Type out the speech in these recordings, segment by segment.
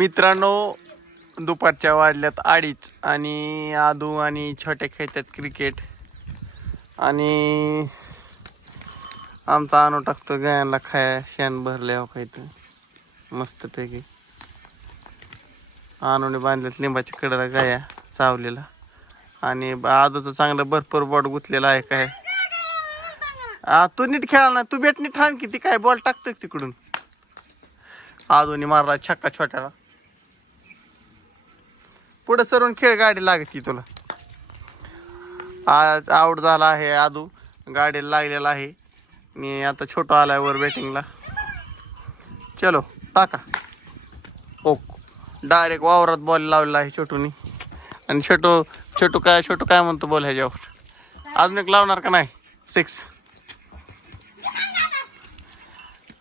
मित्रांनो दुपारच्या वाढल्यात अडीच आणि आदू आणि छोटे खेळतात क्रिकेट आणि आमचा आणू टाकतो गायांना खाया शेण भरले हो खायचं मस्तपैकी आणूने बांधलेत लिंबाच्या कडेला गाया चावलेला आणि आदूचं चांगलं भरपूर बॉट गुतलेला आहे काय. आ, तू नीट खेळा ना तू बेट नीट ठाण किती काय बॉल टाकतोय तिकडून? आदूने मारला छक्का छोट्याला. पुढं सरून खेळ गाडी लागती तुला. आज आऊट झाला आहे आदू. गाडीला लागलेला आहे. मी आता छोटो आलाय वर बॅटिंगला चलो टाका. ओक. डायरेक्ट वावरात बॉल लावलेला आहे छोटूनी. आणि छोटू छोटू काय छोटू काय म्हणतो बॉल ह्याच्यावर? अजून एक लावणार का नाही? सिक्स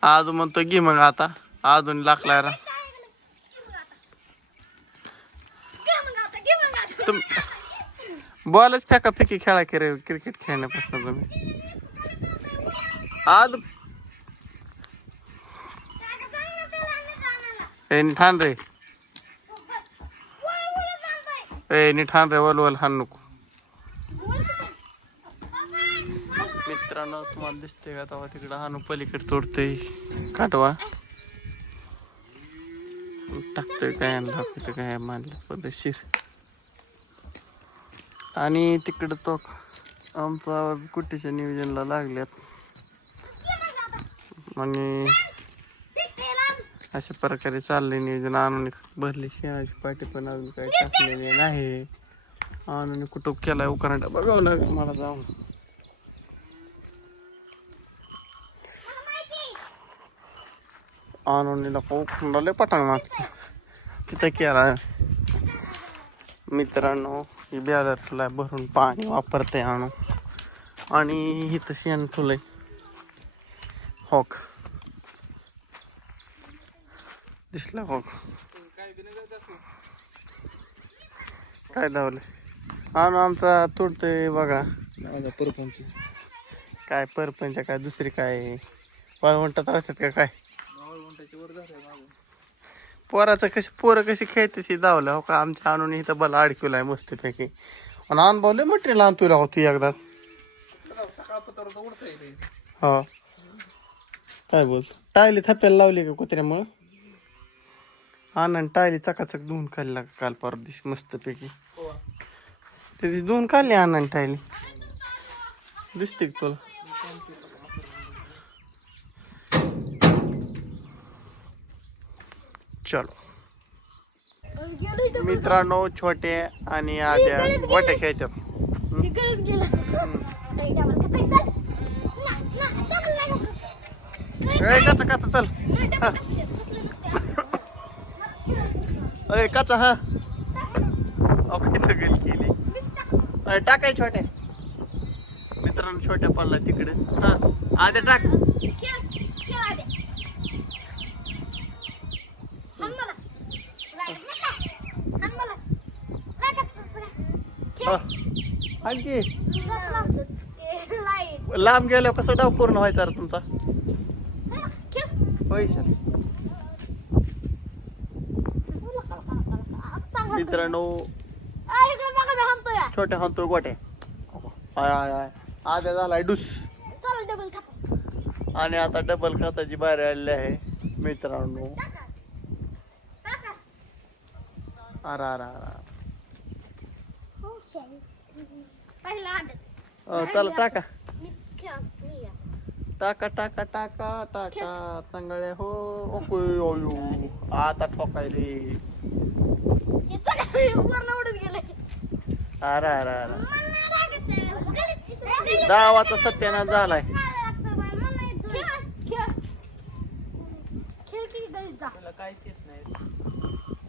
आजू म्हणतो घे मग आता. अजून लागलाय रा. तुम बॉलच फेका फेकी खेळा की रे क्रिकेट खेळण्यापासून तुम्ही? आज ए ठाण रे. ए ठाण रे वल वल हान नको. मित्रांनो तुम्हाला दिसते का तेव्हा तिकडं हानू पलीकडे तोडतोय. काटवा. टाकतोय काय आणला काय मानलं पद्धतशीर. आणि तिकडं तो आमचा कुट्टीच्या नियोजनला लागल्यात. आणि अशा प्रकारे चालले नियोजन. आणून भरली शहाची पाठी पण अजून काही टाकलेले नाही. आणून कुटुंब केलाय उकारांडा बघावं लागेल मला जाऊन. आणून उखंडाला उखंडाले पटांग मागते तिथं केला मित्रांनो ही बॅलर ठुलाय भरून पाणी वापरते आणू. आणि इथं शेण ठुलंय हॉक दिसला हॉक काय धावलं आणू आमचा तुटतोय बघा. परपंच. काय परपंच काय दुसरी काय? वाळवंटात राहतात का काय? पोराचं कसे पोरं कशी खेळते ती धावलं. हो का आमच्या आणून इथं बला आहे मस्तपैकी. आणि अनुभवले लय मटेरियल तुला हो तू एकदाच. हो. काय बोल? टायली थप्प्याला लावली का कुत्र्यामुळं आणि टायली चकाचक धुवून खाल्ला का काल परवा दिवशी मस्तपैकी. त्याची धुवून काढली आणि टायली. दिसते का तुला? चलो. मित्रांनो छोटे आणि आद्या गोट्या खेळतात. काचा काचा चल. अय काचा हा. गेली केली. अय टाकाय छोट्या मित्रांनो छोट्या पडला तिकडे. हा आद्या टाक हा. आणखी? लांब गेल्यावर कसं डाव पूर्ण व्हायचा रे तुमचा? होय सर मित्रांनो छोट्या हाणतोय गोट्या आय आय आय. आद्या झालाय डुस. आणि आता डबल खताची बाहेर आलेली आहे मित्रांनो. अरा अरा अरा. अ, चला टाका. टाका टाका टाका टाका चांगल्या हो ओके ओयो आता ठोकायले. अरा अरा अरा. डावाचा सत्यानाश झालाय.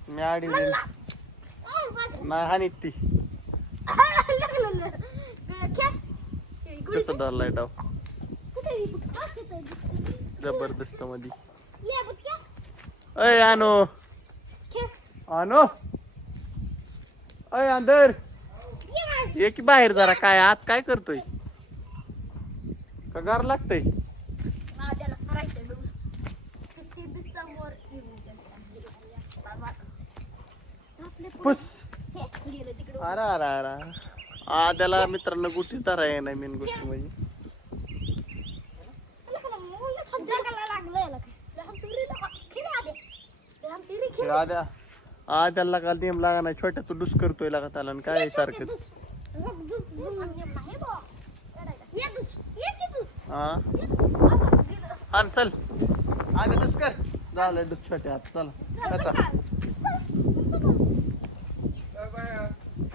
मी आडी नाही हानीत ती कसं धरलाय डाव जबरदस्त मध्ये अय आणो आणो अय अंदर. ये की बाहेर जरा काय आत काय करतोय? का लागतय लागतंय? पुस. हे, गेलं तिकडं. अरे अरे अरे. आद्याला मित्रांनो गुटीच धरा आहे नाही मेन गोष्ट म्हणजे. त्याला का आले. हे नेम लागा नाही छोट्या तू डुस करतोय लागा त्याला आणि काय सारखं. हा. आता. आण चल. आद्या डुस कर. झालं डुस छोट्या हात. चला.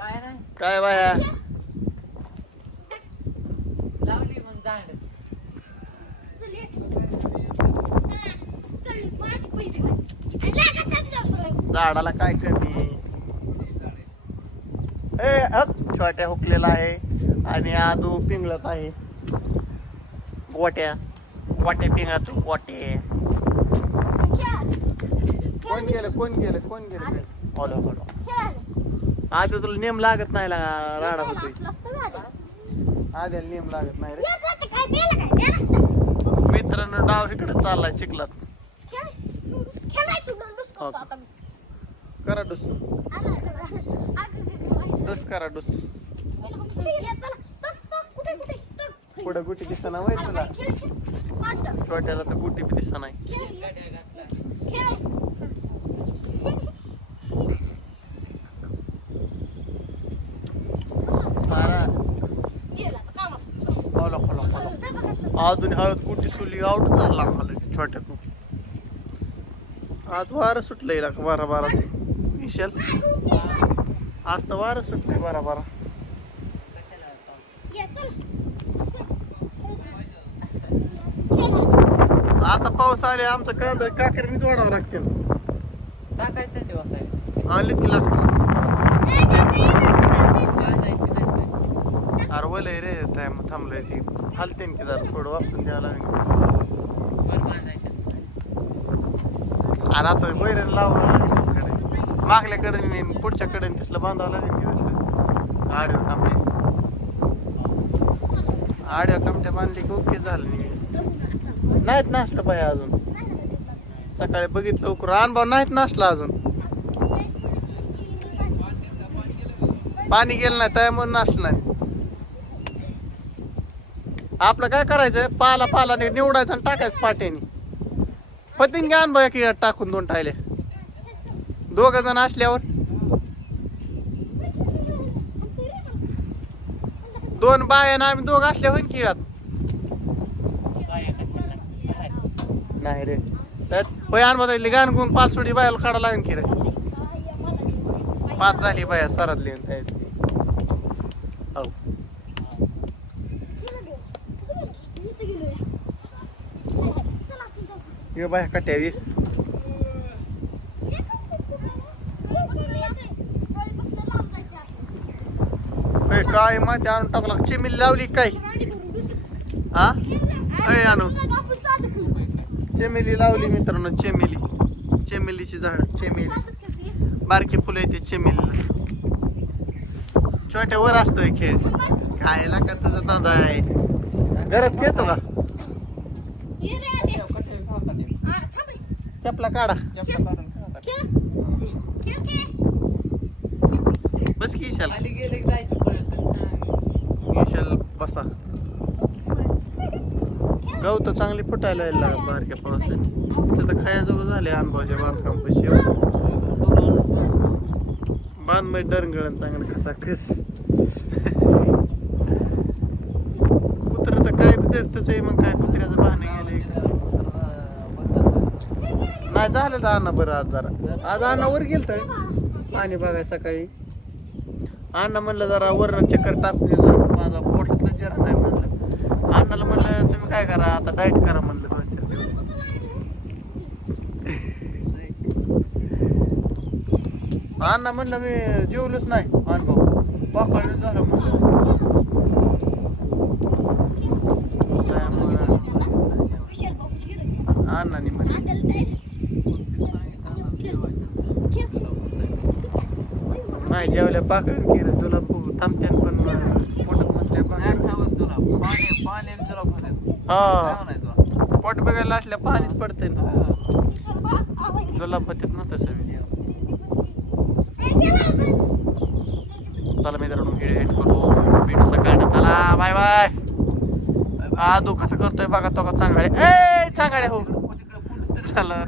काय बाया लावली मग झाड. झाडाला काय कमी ए हप छोट्या हुकलेला आहे आणि आदू पिंगळत आहे गोट्या गोट्या पिंगळत गोटे. कोण गेलं कोण गेलं कोण गेलं हॉलो हॉलो. आता तुला नेम लागत नाही लागा राडा होतोय. आद्याला नेम लागत नाही रे. मित्रांनो डाव चाललाय चिखलात. हो. करा डुस. डुस करा डुस. पुढे गुटी दिसना आला, तुला. छोट्याला तर गुटी बी दिसना नाही. खेळ, खेळ. मारा गेला आता कामात. हॉलो हॉलो हॉलो दे बघा कसं. अजून हळद कुठे सुली आउट झाला आम्हाला छोट्यात आज वारं सुटलंय लाग बारा बारा विशाल? आज तर वारं सुटलंय बारा बारा. आता पाऊस आले आमचं कांदा काकरीने जोडावं लागते ते आणले की लागतं वाचायची नाही अरे वलय रे काय मग थांबलंय ती हलते की जरा थोडं वापरून द्यायला वर आणि आता बैरण लावलं कडे मागल्या कडे पुढच्या कडे तिसलं बांधावं लागेल की तसलं आडव्या कामटे आडव्या कामट्या बांधली की ओके झालं नाही. नाहीत नाश्ता पाय अजून. सकाळी बघितलं लवकर अनुभव नाहीत नाश्ता अजून. पाणी गेलं नाही त्यामुळे नाश्ता नाही. आपलं काय करायचं पाला पाला निवडायचं आणि टाकायचं पाट्याने. पतीन घ्या बघा किड्यात टाकून दोन टायले. दोघ जण असल्यावर. दोन बाया ना आम्ही दोघ असल्यावर होईन किळात नाही रे. त्यात बयान गाण गुण पाच सोडी बायाला काढा लागेल की पाच झाली बाया सरात लिहून ये बाया कट्यावी होय, काय माती आणून टाकला? चिमिली लावली काय? हा? अय आणू चेमेली लावली मित्रांनो चेमेली. चेमेलीची झाड चेमेली. बारकी फुलं येते चेमेलीला छोट्या वर असतोय खेळ. खायला का तुझा दादा आहे? घरात खेळतो का? चपला काढा. बस की विशाल. खाली गेले की जायचं परत. विशाल बसा. गवत चांगली फुटायला यायला लागत बारक्या पावसात. तिथं खायाजोगं झाले अनुभवाच्या बांधकाम पशी बांध मै डरंगळण चांगलं कसा खस. कुत्र तर काय धरतच आहे मग काय कुत्र्याचं बहाणे गेले काय झालं तर अण्णा बरं आज जरा. आज अण्णा वर गेल तर पाणी बघाय सकाळी. अण्णा म्हणलं जरा वरण चक्कर टाकून जरा. माझा पोटातलं जरा नाही म्हणलं. अण्णाला म्हणलं तुम्ही काय करा? आता डाएट करा म्हणलं दोन चार दिवस. अण्णा म्हणलं मी जेवलोच नाही. अनुभव पापाळ झालं म्हणलं त्यामुळं अण्णाने म्हणलं नाही जेवल्या पाकळून केलं? तुला थांबत्यान पण पोटात म्हटल्या तुला पाणी पाणी आणि तुला हा. म्हणायचं तुला? पोट बघायला असल्या पाणीच पडते ना. जुलाब होतात ना तसं Hey, चला मित्रांनो व्हिडिओ एंड करू भेटू सकाळी चला बाय बाय आदू कसं करतोय बघा तो का चांगल्या ए चांगल्या हो. चला.